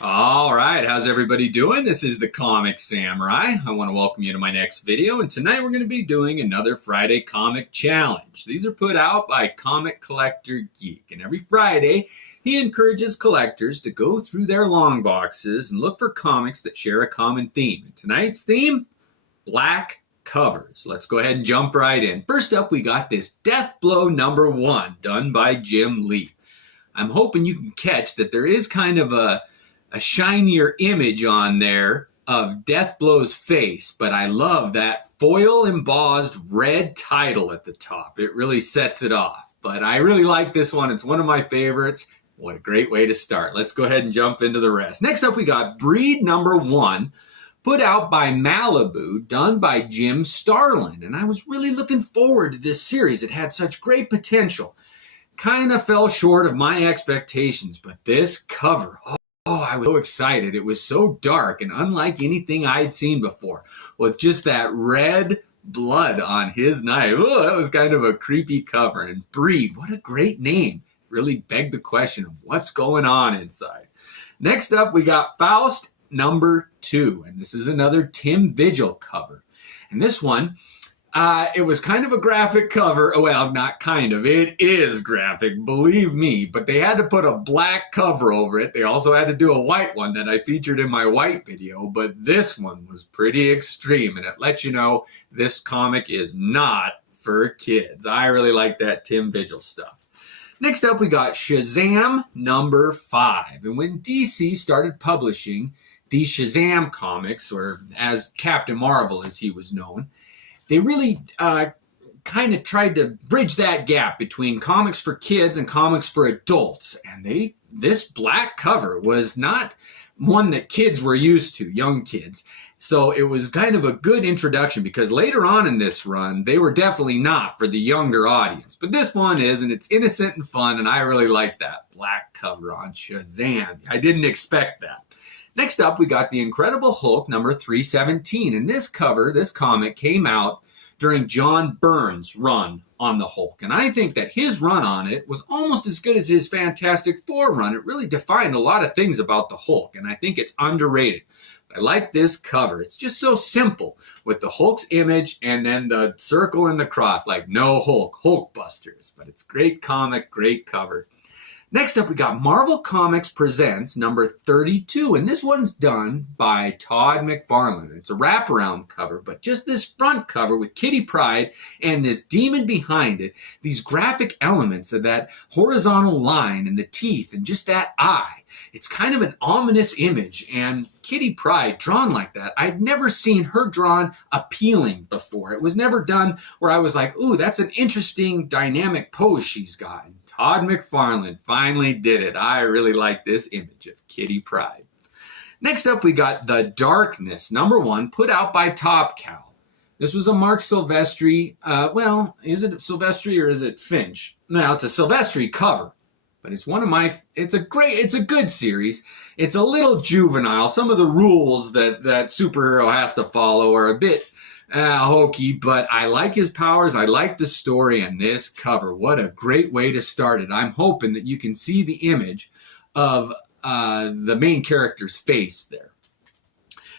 All right, how's everybody doing? This is the Comic Samurai. I want to welcome you to my next video, and tonight we're going to be doing another Friday comic challenge. These are put out by Comic Collector Geek, and every Friday he encourages collectors to go through their long boxes and look for comics that share a common theme. And tonight's theme, black covers. Let's go ahead and jump right in. First up, we got this Death Blow #1 done by Jim Lee. I'm hoping you can catch that there is kind of a shinier image on there of Deathblow's face, but I love that foil embossed red title at the top. It really sets it off, but I really like this one. It's one of my favorites. What a great way to start. Let's go ahead and jump into the rest. Next up, we got Breed #1, put out by Malibu, done by Jim Starlin, and I was really looking forward to this series. It had such great potential. Kind of fell short of my expectations, but this cover, I was so excited. It was so dark and unlike anything I'd seen before, with just that red blood on his knife. Oh, that was kind of a creepy cover. And Breed, what a great name. Really begged the question of what's going on inside. Next up, we got Faust #2, and this is another Tim Vigil cover. And this one, it was kind of a graphic cover. Well, not kind of. It is graphic, believe me. But they had to put a black cover over it. They also had to do a white one that I featured in my white video. But this one was pretty extreme. And it lets you know this comic is not for kids. I really like that Tim Vigil stuff. Next up, we got Shazam #5. And when DC started publishing these Shazam comics, or as Captain Marvel as he was known, they really kind of tried to bridge that gap between comics for kids and comics for adults. And this black cover was not one that kids were used to, young kids. So it was kind of a good introduction, because later on in this run, they were definitely not for the younger audience. But this one is, and it's innocent and fun, and I really like that black cover on Shazam. I didn't expect that. Next up, we got The Incredible Hulk #317. And this comic came out during John Byrne's run on the Hulk. And I think that his run on it was almost as good as his Fantastic Four run. It really defined a lot of things about the Hulk, and I think it's underrated. I like this cover. It's just so simple, with the Hulk's image and then the circle and the cross, like no Hulk, Hulkbusters. But it's great comic, great cover. Next up, we got Marvel Comics Presents #32, and this one's done by Todd McFarlane. It's a wraparound cover, but just this front cover with Kitty Pryde and this demon behind it, these graphic elements of that horizontal line and the teeth and just that eye. It's kind of an ominous image, and Kitty Pryde drawn like that, I'd never seen her drawn appealing before. It was never done where I was like, ooh, that's an interesting dynamic pose she's got. And Todd McFarlane finally did it. I really like this image of Kitty Pryde. Next up, we got The Darkness #1, put out by Top Cow. This was a Mark Silvestri, is it Silvestri or is it Finch? No, it's a Silvestri cover. But it's it's a good series. It's a little juvenile. Some of the rules that superhero has to follow are a bit hokey, but I like his powers. I like the story, and this cover. What a great way to start it. I'm hoping that you can see the image of the main character's face there.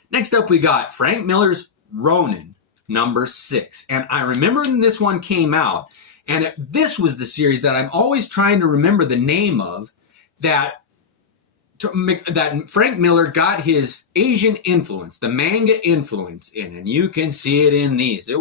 Next up, we got Frank Miller's Ronin #6. And I remember when this one came out, and this was the series that I'm always trying to remember the name of, that Frank Miller got his Asian influence, the manga influence in, and you can see it in these. It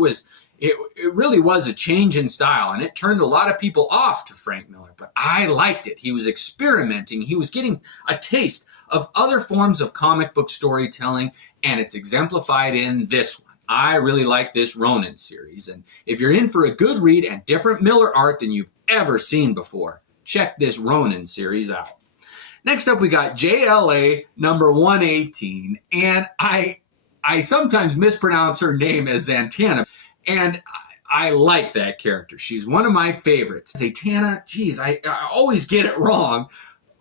really was a change in style, and it turned a lot of people off to Frank Miller, but I liked it. He was experimenting. He was getting a taste of other forms of comic book storytelling, and it's exemplified in this one. I really like this Ronin series, and if you're in for a good read and different Miller art than you've ever seen before, check this Ronin series out. Next up, we got JLA #118, and I sometimes mispronounce her name as Zatanna, and I like that character. She's one of my favorites. Zatanna, geez, I always get it wrong.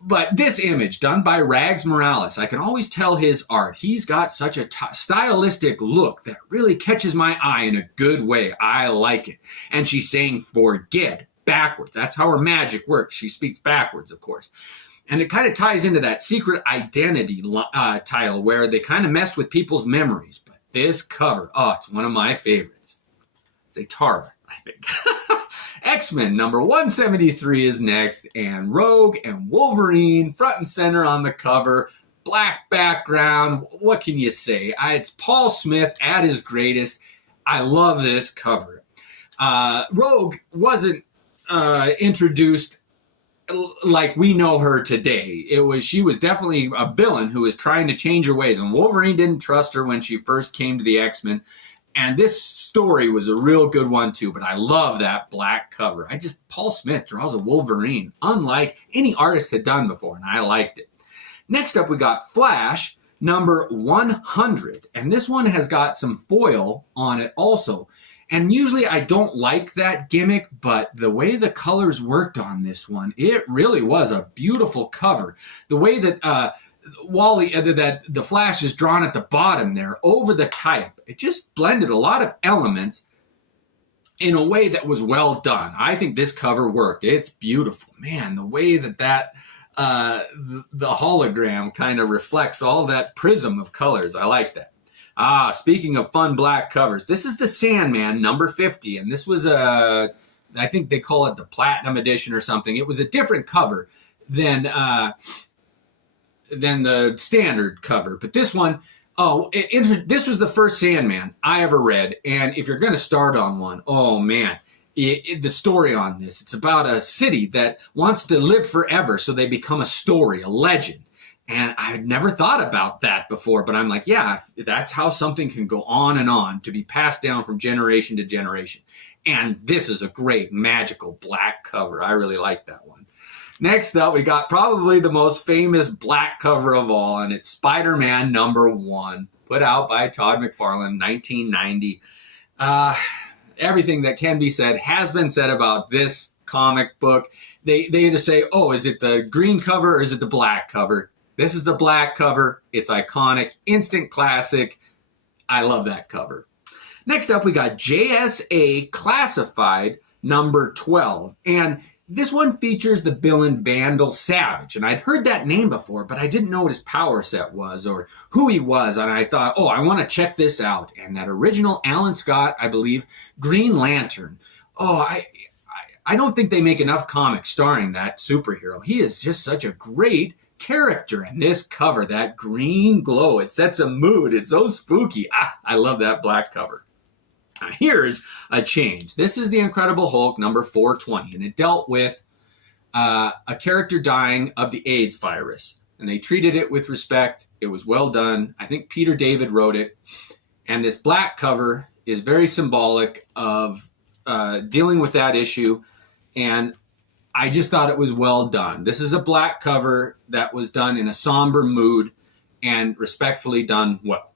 But this image, done by Rags Morales, I can always tell his art. He's got such a stylistic look that really catches my eye in a good way. I like it. And she's saying forget backwards. That's how her magic works. She speaks backwards, of course. And it kind of ties into that Secret Identity title where they kind of messed with people's memories. But this cover, oh, it's one of my favorites. ZATANNA, I think. X-Men number 173 is next, and Rogue and Wolverine front and center on the cover. Black background, what can you say? It's Paul Smith at his greatest. I love this cover. Rogue wasn't introduced like we know her today. She was definitely a villain who was trying to change her ways, and Wolverine didn't trust her when she first came to the X-Men. And this story was a real good one too, but I love that black cover. Paul Smith draws a Wolverine unlike any artist had done before, and I liked it. Next up, we got Flash, number 100. And this one has got some foil on it also. And usually I don't like that gimmick, but the way the colors worked on this one, it really was a beautiful cover. The way that that the Flash is drawn at the bottom there over the type, it just blended a lot of elements in a way that was well done. I think this cover worked. It's beautiful. Man, the way that the hologram kind of reflects all that prism of colors. I like that. Speaking of fun black covers, this is the Sandman number 50, and this was I think they call it the Platinum Edition or something. It was a different cover than the standard cover, but this one, this was the first Sandman I ever read, and if you're going to start on one, oh man. The story on this, it's about a city that wants to live forever, so they become a story, a legend. And I had never thought about that before, but I'm like, yeah, that's how something can go on to be passed down from generation to generation. And this is a great magical black cover. I really like that one. Next up, we got probably the most famous black cover of all, and it's Spider-Man number 1, put out by Todd McFarlane, 1990. Everything that can be said has been said about this comic book. They either say, oh, is it the green cover or is it the black cover? This is the black cover. It's iconic, instant classic. I love that cover. Next up, we got JSA Classified number 12. And this one features the villain Vandal Savage. And I'd heard that name before, but I didn't know what his power set was or who he was. And I thought, oh, I want to check this out. And that original Alan Scott, I believe, Green Lantern. Oh, I don't think they make enough comics starring that superhero. He is just such a great character. In this cover, that green glow, it sets a mood. It's so spooky. I love that black cover. Here's a change. This is the Incredible Hulk number 420, and it dealt with a character dying of the AIDS virus, and they treated it with respect. It was well done. I think Peter David wrote it, and this black cover is very symbolic of dealing with that issue, and I just thought it was well done. This is a black cover that was done in a somber mood and respectfully done well.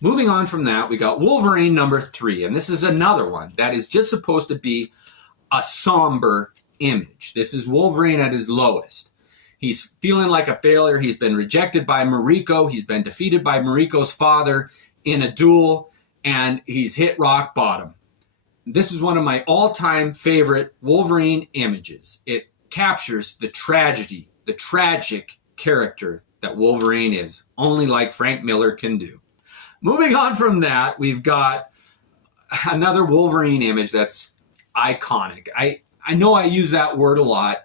Moving on from that, we got Wolverine number 3, and this is another one that is just supposed to be a somber image. This is Wolverine at his lowest. He's feeling like a failure. He's been rejected by Mariko. He's been defeated by Mariko's father in a duel, and he's hit rock bottom. This is one of my all-time favorite Wolverine images. It captures the tragedy, the tragic character that Wolverine is, only like Frank Miller can do. Moving on from that, we've got another Wolverine image that's iconic. I know I use that word a lot,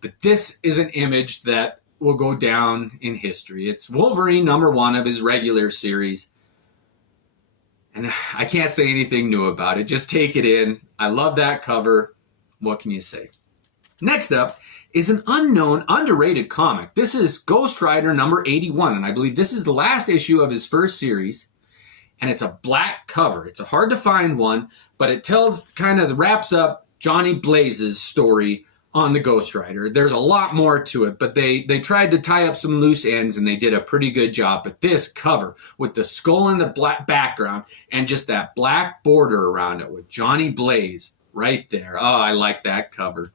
but this is an image that will go down in history. It's Wolverine number 1 of his regular series. And I can't say anything new about it. Just take it in. I love that cover. What can you say? Next up is an unknown, underrated comic. This is Ghost Rider number 81, and I believe this is the last issue of his first series, and it's a black cover. It's a hard to find one, but it wraps up Johnny Blaze's story on the Ghost Rider. There's a lot more to it, but they tried to tie up some loose ends, and they did a pretty good job. But this cover with the skull in the black background and just that black border around it with Johnny Blaze right there. Oh, I like that cover.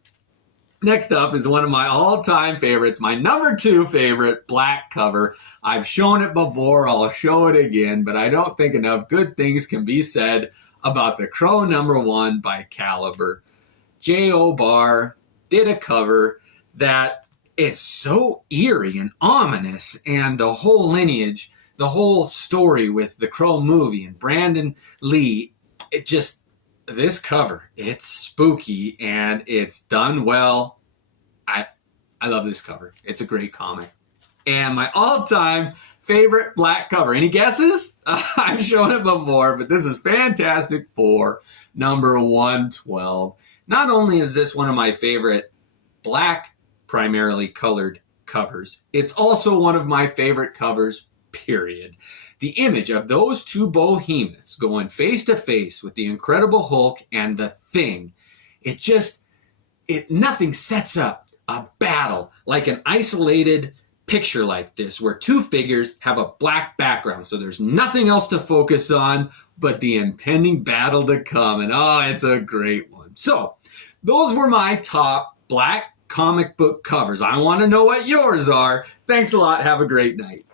Next up is one of my all-time favorites, my number 2 favorite black cover. I've shown it before, I'll show it again, but I don't think enough good things can be said about the Crow number 1 by Caliber. J.O. Barr did a cover that it's so eerie and ominous, and the whole lineage, the whole story with the Crow movie and Brandon Lee, it just, this cover, it's spooky and it's done well. I love this cover. It's a great comic. And my all-time favorite black cover. Any guesses? I've shown it before, but this is Fantastic Four, number 112. Not only is this one of my favorite black, primarily colored covers, it's also one of my favorite covers, period. The image of those two behemoths going face to face with the Incredible Hulk and the Thing, nothing sets up a battle like an isolated picture like this, where two figures have a black background, so there's nothing else to focus on but the impending battle to come. And it's a great one. So those were my top black comic book covers. I want to know what yours are. Thanks a lot. Have a great night.